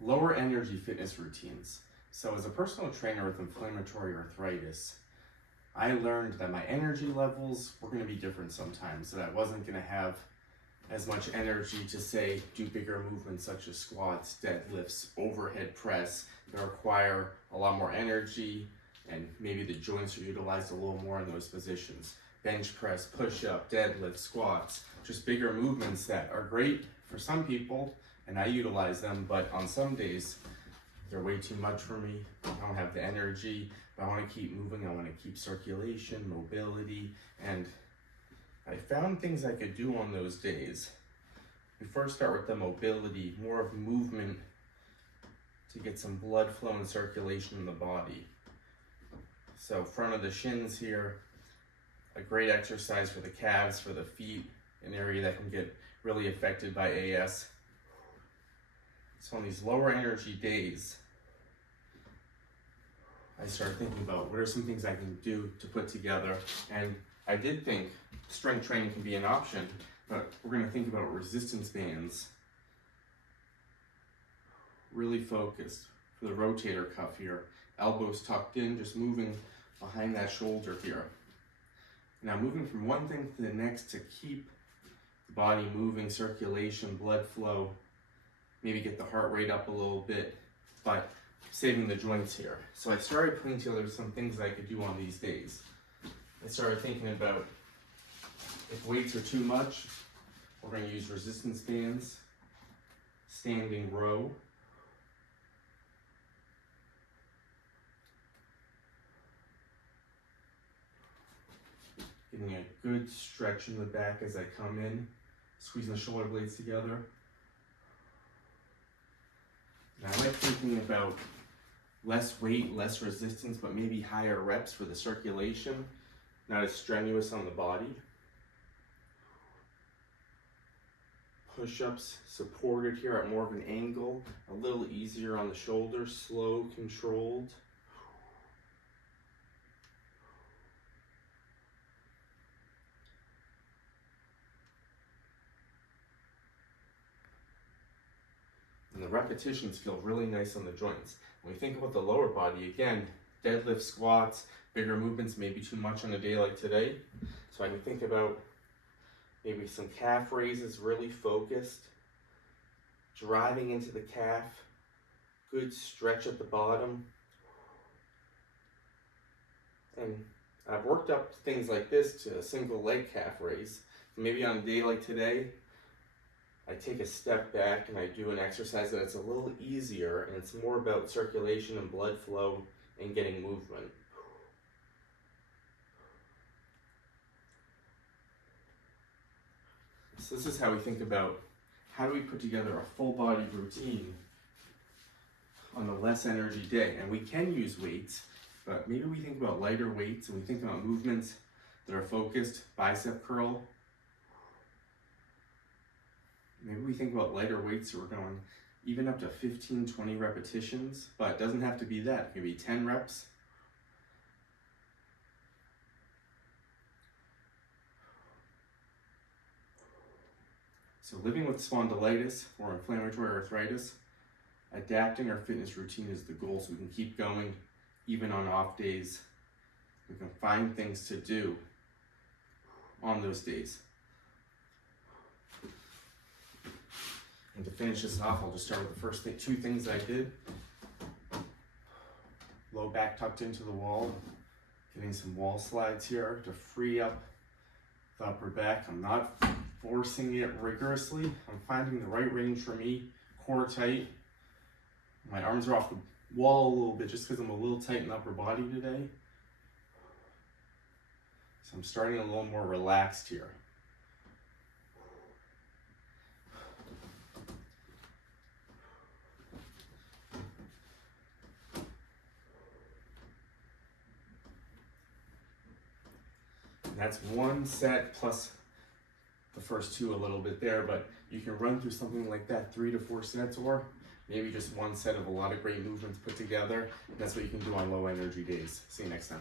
Lower energy fitness routines. So as a personal trainer with inflammatory arthritis, I learned that my energy levels were going to be different sometimes, that I wasn't going to have as much energy to, say, do bigger movements such as squats, deadlifts, overhead press that require a lot more energy, and maybe the joints are utilized a little more in those positions. Bench press, push-up, deadlift, squats, just bigger movements that are great for some people, and I utilize them, but on some days, they're way too much for me. I don't have the energy, but I want to keep moving. I want to keep circulation, mobility, and I found things I could do on those days. We first start with the mobility, more of movement to get some blood flow and circulation in the body. So front of the shins here, a great exercise for the calves, for the feet, an area that can get really affected by AS. So on these lower energy days, I started thinking about what are some things I can do to put together. And I did think strength training can be an option, but we're going to think about resistance bands. Really focused for the rotator cuff here. Elbows tucked in, just moving behind that shoulder here. Now moving from one thing to the next to keep the body moving, circulation, blood flow, maybe get the heart rate up a little bit, but saving the joints here. So I started putting together some things I could do on these days. I started thinking about if weights are too much, we're going to use resistance bands, standing row, getting a good stretch in the back as I come in, squeezing the shoulder blades together. Now I like thinking about less weight, less resistance, but maybe higher reps for the circulation, not as strenuous on the body. Push-ups supported here at more of an angle, a little easier on the shoulders, slow, controlled. And the repetitions feel really nice on the joints. When we think about the lower body, again, deadlift, squats, bigger movements may be too much on a day like today. So I can think about maybe some calf raises, really focused, driving into the calf, good stretch at the bottom. And I've worked up things like this to a single leg calf raise. Maybe on a day like today, I take a step back and I do an exercise that's a little easier, and it's more about circulation and blood flow and getting movement. So this is how we think about how do we put together a full body routine on a less energy day. And we can use weights, but maybe we think about lighter weights and we think about movements that are focused, bicep curl. Maybe we think about lighter weights, so we're going even up to 15, 20 repetitions, but it doesn't have to be that. It can be 10 reps. So living with spondylitis or inflammatory arthritis, adapting our fitness routine is the goal so we can keep going even on off days. We can find things to do on those days. And to finish this off, I'll just start with the first two things I did. Low back tucked into the wall, getting some wall slides here to free up the upper back. I'm not forcing it rigorously. I'm finding the right range for me, core tight. My arms are off the wall a little bit just because I'm a little tight in the upper body today. So I'm starting a little more relaxed here. That's one set plus the first two a little bit there, but you can run through something like that 3 to 4 sets, or maybe just one set of a lot of great movements put together. And that's what you can do on low energy days. See you next time.